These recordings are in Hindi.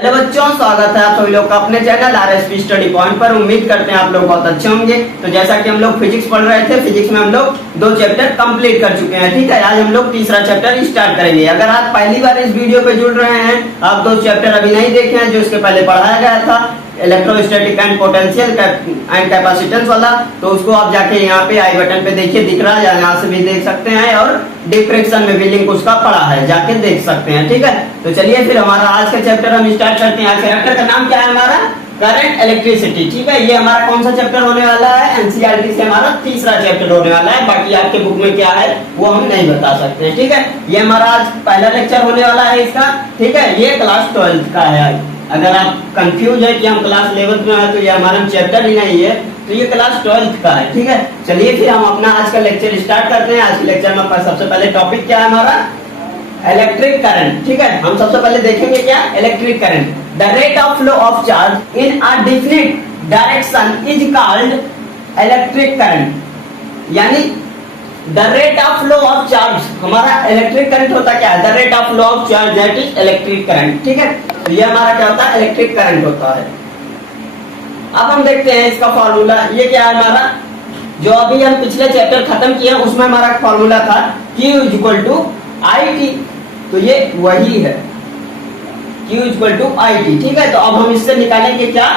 हेलो बच्चों, स्वागत है आप सभी लोग का अपने चैनल आरएसपी स्टडी पॉइंट पर। उम्मीद करते हैं आप लोग बहुत अच्छे होंगे। तो जैसा कि हम लोग फिजिक्स पढ़ रहे थे, फिजिक्स में हम लोग 2 चैप्टर कंप्लीट कर चुके हैं। ठीक है, आज हम लोग तीसरा चैप्टर स्टार्ट करेंगे। अगर आप पहली बार इस वीडियो पे जुड़ रहे हैं, आप 2 चैप्टर अभी नहीं देखे हैं जो इसके पहले पढ़ाया गया था, electrostatic and potential and capacitance वाला, तो उसको आप जाके यहाँ पे आई बटन पे देखिए, दिख रहा है, यहाँ से भी देख सकते हैं और डिस्क्रिप्शन में भी लिंक उसका पड़ा है, जाके देख सकते हैं। ठीक है, तो चलिए फिर हमारा आज का चैप्टर हम स्टार्ट करते हैं। आज चैप्टर का नाम क्या है हमारा? Current electricity. ठीक है, ये हमारा कौन सा चैप्टर होने वाला है? एनसीईआरटी से हमारा तीसरा चैप्टर होने वाला है। बाकी आपके बुक में क्या है वो हम नहीं बता सकते हैं। ठीक है, ये हमारा आज पहला लेक्चर होने वाला है इसका। ठीक है, ये क्लास 12 का है। अगर आप कंफ्यूज है कि हम क्लास 11 में है तो ये हमारा चैप्टर ही नहीं है, तो ये क्लास 12 का है। ठीक है, चलिए फिर हम अपना आज का लेक्चर स्टार्ट करते हैं। आज के लेक्चर में सबसे पहले टॉपिक क्या है हमारा? Electric current. ठीक है, हम सबसे पहले देखेंगे क्या? Electric current. The rate of flow of charge in a definite direction is called electric current. यानी the rate of flow of charge, हमारा इलेक्ट्रिक करंट होता क्या है? The rate of flow of charge that is electric current. ठीक है, तो ये हमारा क्या होता है? इलेक्ट्रिक करंट होता है। अब हम देखते हैं इसका फॉर्मूला। ये क्या है हमारा? जो अभी हम पिछले चैप्टर खत्म किए उसमें हमारा फॉर्मूला था Q इक्वल टू IT, तो ये वही है, Q इक्वल टू IT। ठीक है, तो अब हम इससे निकालेंगे क्या?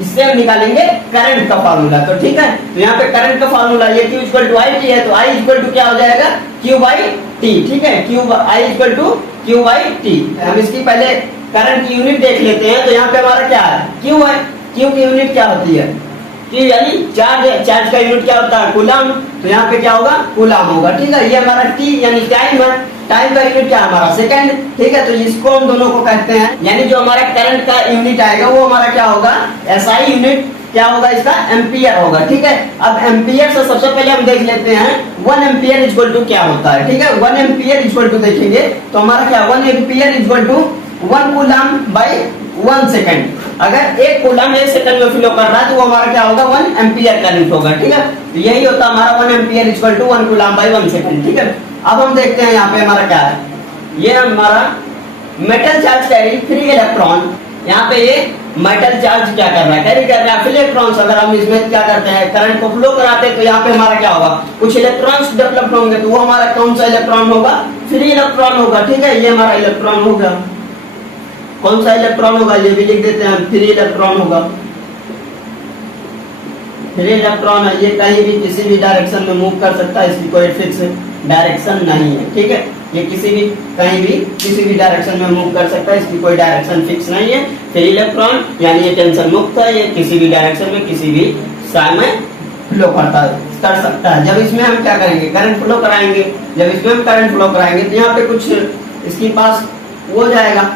इससे हम निकालेंगे करंट का फार्मूला। तो ठीक है, तो यहाँ पे करंट का फार्मूला ये Q इक्वल टू IT है, तो I इक्वल टू क्या हो जाएगा? Q by T। ठीक है, I equal to Q by T। हम इसकी पहले करंट की यूनिट देख लेते हैं। तो यहाँ पे हमारा क्या है? Q है। Q की यूनिट क्या होती है? Q यानी चार्ज है। चार्ज का यूनिट क्या होता है? कूलम। तो यहाँ पे क्या होगा? कूलम होगा। ठीक है, ये हमारा T यानी टाइम है। टाइम का यूनिट क्या है हमारा? सेकंड। ठीक है, तो इसको हम दोनों को कहते हैं, यानी जो हमारा करंट का यूनिट आएगा वो हमारा क्या होगा? SI यूनिट क्या होगा इसका? एम्पियर होगा। ठीक है, अब एम्पियर से सबसे पहले हम देख लेते हैं 1 एम्पियर इक्वल टू क्या होता है। ठीक है, 1 एम्पियर इक्वल टू देखेंगे तो हमारा क्या? 1 ampere equal to 1 coulomb by 1 second. अगर 1 कूलम 1 सेकंड में फ्लो कर रहा है तो वो हमारा क्या होगा? 1 एम्पियर करंट होगा। ठीक है, तो यही होता है हमारा 1 ampere equal to 1 coulomb by 1 second. ठीक है, अब हम देखते हैं यहाँ पे हमारा क्या है। ये हमारा metal charge carry free electron. यहाँ पे ये मेटल चार्ज क्या कर रहा है? कैरी कर रहा है फ्री इलेक्ट्रॉन्स। अगर हम इसमें क्या करते हैं? करंट को फ्लो कराते हैं तो यहाँ पे हमारा क्या होगा? कुछ इलेक्ट्रॉन्स डेवलप होंगे, तो वो हमारा कौन सा इलेक्ट्रॉन होगा? फ्री इलेक्ट्रॉन होगा। ठीक है, ये हमारा इलेक्ट्रॉन होगा। कौन सा इलेक्ट्रॉन होगा? ये भी लिख देते हैं, फ्री इलेक्ट्रॉन होगा। फ्री इलेक्ट्रॉन है, ये कहीं भी किसी भी डायरेक्शन में मूव कर सकता है, इसकी कोई फिक्स डायरेक्शन नहीं है। ठीक है, ये किसी भी कहीं भी किसी भी डायरेक्शन में मूव कर सकता है, इसकी कोई डायरेक्शन फिक्स नहीं है। फ्री इलेक्ट्रॉन यानी ये टेंशन मुक्त है, ये किसी भी डायरेक्शन में किसी भी समय फ्लो कर सकता है। जब इसमें हम क्या करेंगे? करंट फ्लो कराएंगे। जब इसमें हम करंट फ्लो कराएंगे तो यहाँ पे कुछ इसके पास वो जाएगा,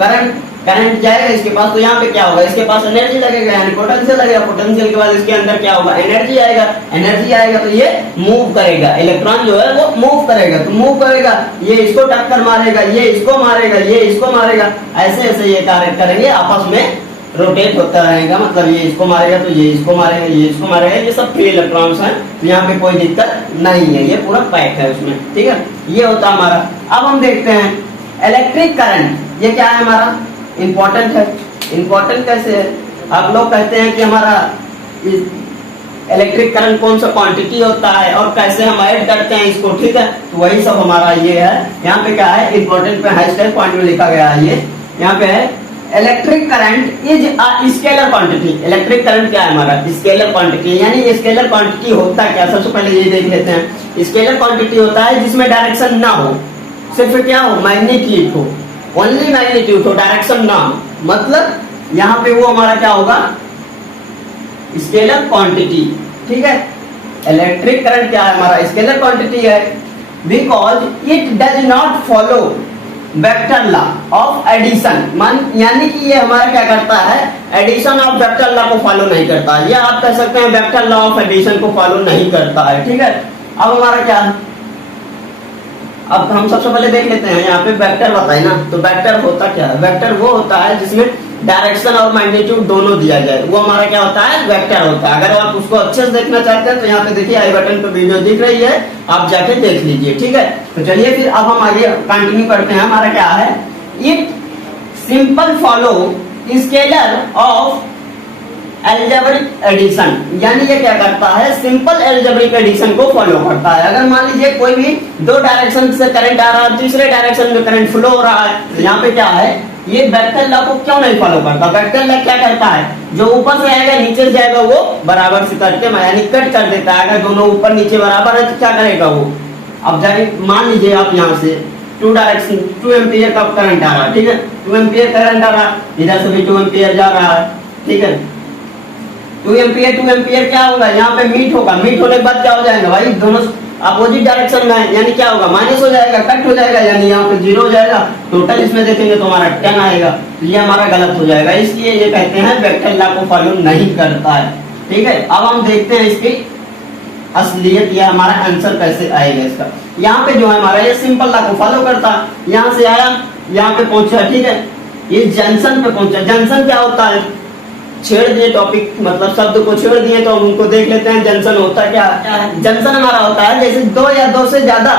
करंट जाएगा इसके पास, तो यहाँ पे क्या होगा? इसके पास एनर्जी लगेगा, यानी पोटेंशियल लगेगा। पोटेंशियल के बाद इसके अंदर क्या होगा? एनर्जी आएगा। एनर्जी आएगा तो ये मूव करेगा, इलेक्ट्रॉन जो है वो मूव करेगा। तो मूव करेगा, ये इसको टक्कर मारेगा, ये इसको मारेगा, ये इसको मारेगा, ऐसे ऐसे ये कार्य करेंगे, आपस में रोटेट होता रहेगा। मतलब ये इसको मारेगा तो ये इसको मारेगा, ये इसको मारेगा। ये सब फ्री इलेक्ट्रॉन्स हैं, तो यहाँ पे कोई दिक्कत नहीं है, ये पूरा पैक है उसमें। ठीक है, ये होता हमारा। अब हम देखते हैं इलेक्ट्रिक करंट। ये क्या है हमारा? इंपॉर्टेंट है। इंपॉर्टेंट कैसे है? आप लोग कहते हैं कि हमारा इलेक्ट्रिक करंट कौन सा क्वांटिटी होता है और कैसे हम ऐड करते हैं इसको। ठीक है, तो वही सब हमारा ये है। यहाँ पे क्या है? इंपॉर्टेंट पे हैशटैग पॉइंट में लिखा गया है। ये यहाँ पे है electric current is a scalar quantity. Electric current क्या है हमारा? Scalar quantity. यानी स्केलर क्वांटिटी होता क्या? सबसे पहले ये देख लेते हैं। स्केलर क्वांटिटी होता है जिसमें डायरेक्शन ना हो, सिर्फ क्या हो? मैग्नीट्यूड हो, ओनली मैग्नीट्यूड हो, डायरेक्शन ना हो। मतलब यहाँ पे वो हमारा क्या होगा? Scalar quantity. ठीक है, इलेक्ट्रिक करंट क्या है हमारा? स्केलर क्वांटिटी है, because it does not follow vector law of addition. यानी कि ये हमारा क्या करता है? एडिशन ऑफ वेक्टर लॉ को फॉलो नहीं करता है, या आप कह सकते हैं वेक्टर लॉ ऑफ एडिशन को फॉलो नहीं करता है। ठीक है, अब हमारा क्या है? अब हम सबसे पहले देख लेते हैं यहाँ पे वेक्टर बताए ना, तो वेक्टर होता क्या है? वेक्टर वो होता है जिसमें डायरेक्शन और मैग्नीट्यूड दोनों दिया जाए, वो हमारा क्या होता है? वेक्टर होता है। अगर आप उसको अच्छे से देखना चाहते हैं तो यहाँ पे देखिए आई बटन पे वीडियो दिख रही है, आप जाके देख लीजिए। ठीक है, तो चलिए फिर अब हम आगे कंटिन्यू करते हैं। हमारा क्या है? It simple follow scalar of algebraic addition, यानी ये क्या करता है, सिंपल एल्जेब्रिक एडिशन को फॉलो करता है। अगर मान लीजिए कोई भी दो डायरेक्शन से करंट आ रहा है, तीसरे डायरेक्शन में करंट फ्लो हो रहा है, तो यहाँ पे क्या है, ये वेक्टर लॉ को क्यों नहीं फॉलो करता। वेक्टर लॉ क्या करता है, जो ऊपर से आएगा नीचे से जाएगा वो बराबर से करके यानी कट कर देता है। अगर दोनों ऊपर नीचे बराबर है तो क्या करेगा वो, अब जाए मान लीजिए आप यहाँ से 2 एम्पियर का करंट आ रहा है, ठीक है, 2 एम्पियर करंट आ रहा है, इधर से भी 2 एम्पियर जा रहा है, ठीक है। 2 एम्पियर क्या होगा, यहाँ पे मीट होगा, मीट होने के बाद क्या हो जाएगा भाई, दोनों अपोजिट डायरेक्शन में है, यानी क्या होगा, माइनस हो जाएगा, कट हो जाएगा, यानी यहाँ पे 0 हो जाएगा। टोटल इसमें देखेंगे तो हमारा 10 आएगा, तो ये हमारा गलत हो जाएगा। इसलिए ये कहते हैं वेक्टर लॉ को फॉलो नहीं करता है, ठीक है। अब हम देखते हैं इसकी असलियत, या हमारा आंसर कैसे आएगा इसका। यहाँ पे जो है हमारा ये सिंपल लॉ को फॉलो करता है, यहाँ से आया यहाँ पे पहुंचा, ठीक है, ये जंक्शन पे पहुंचा। जंक्शन क्या होता है, छेड़ दिए टॉपिक, मतलब शब्द को छेड़ दिए तो हम उनको देख लेते हैं। जंक्शन होता क्या है, जंक्शन हमारा होता है जैसे 2 या 2 से ज्यादा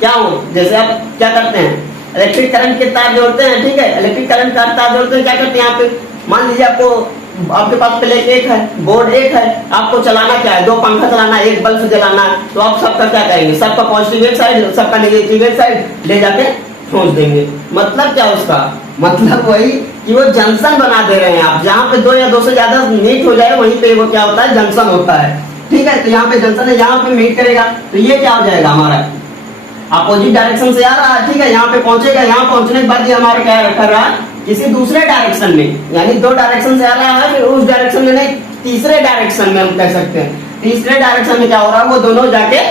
क्या हो, जैसे आप क्या करते हैं, इलेक्ट्रिक करंट के तार जोड़ते हैं, ठीक है, इलेक्ट्रिक करंट का तार जोड़ते हैं, क्या करते हैं यहाँ पे, मान लीजिए आपके पास प्लेट एक है, बोर्ड एक है, आपको चलाना क्या है, 2 पंखा चलाना है, 1 बल्ब जलाना है, तो आप सबका क्या करेंगे, सबका पॉजिटिव एक साइड, सबका नेगेटिव एक साइड ले जाके ठोंस देंगे। मतलब क्या उसका मतलब वही कि वो जंक्शन बना दे रहे हैं आप, जहाँ पे 2 या 2 से ज्यादा मीट हो जाए वहीं पे वो क्या होता है, जंक्शन होता है, ठीक है। तो यहाँ पे जंक्शन है, यहाँ पे मीट करेगा, तो ये क्या हो जाएगा, हमारा अपोजिट डायरेक्शन से आ रहा है, ठीक है, यहाँ पे पहुंचेगा, यहाँ पहुंचने के बाद ये हमारा क्या कर रहा है, किसी दूसरे डायरेक्शन में, यानी 2 डायरेक्शन से आ रहा है, फिर उस डायरेक्शन में नहीं, तीसरे डायरेक्शन में हम कह सकते हैं, तीसरे डायरेक्शन में क्या हो रहा है, वो दोनों जाके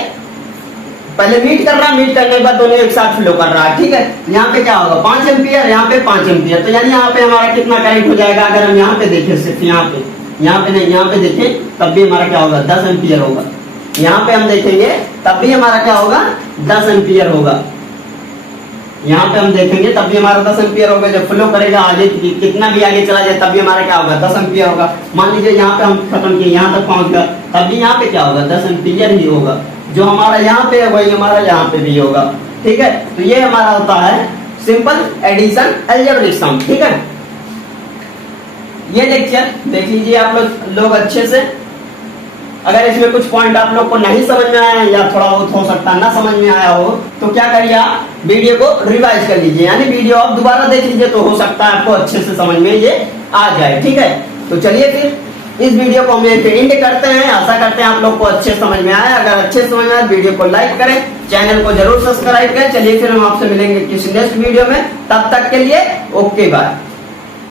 पहले मीट कर रहा है, मीट करने के बाद दोनों एक साथ फ्लो कर रहा है, ठीक है। यहाँ पे क्या होगा, 5 एम्पियर, यहाँ पे 5 एम्पियर, तो यानी यहाँ पे हमारा कितना करंट हो जाएगा, अगर हम यहाँ पे देखें, सिर्फ यहाँ पे नहीं, यहाँ पे देखें तब भी हमारा क्या होगा, 10 एम्पियर होगा। यहाँ पे हम देखेंगे तब भी हमारा क्या होगा, 10 एम्पियर होगा। यहाँ पे हम देखेंगे तब भी हमारा 10 एम्पियर होगा। जब फ्लो करेगा आगे, कितना भी आगे चला जाए तब भी हमारा क्या होगा, 10 एम्पियर होगा। मान लीजिए यहाँ पे हम खत्म किए, यहाँ तक पहुंच गया, तब भी यहाँ पे क्या होगा, 10 एम्पियर ही होगा। जो हमारा यहाँ पे है वही हमारा यहाँ पे भी होगा, ठीक है। तो ये हमारा होता है सिंपल एडिशन अलजेब्रिक सम, ठीक है। ये लेक्चर देख लीजिए आप लोग अच्छे से। अगर इसमें कुछ पॉइंट आप लोग को नहीं समझ में आया या थोड़ा बहुत हो सकता है ना समझ में आया हो, तो क्या करिए, आप वीडियो को रिवाइज कर लीजिए, यानी वीडियो आप दोबारा देख लीजिए, तो हो सकता है आपको अच्छे से समझ में ये आ जाए, ठीक है। तो चलिए फिर इस वीडियो को हम एंड करते हैं। आशा करते हैं आप लोग को अच्छे समझ में आया। अगर अच्छे समझ में आया वीडियो को लाइक करें, चैनल को जरूर सब्सक्राइब करें। चलिए फिर हम आपसे मिलेंगे किसी नेक्स्ट वीडियो में, तब तक के लिए ओके बाय।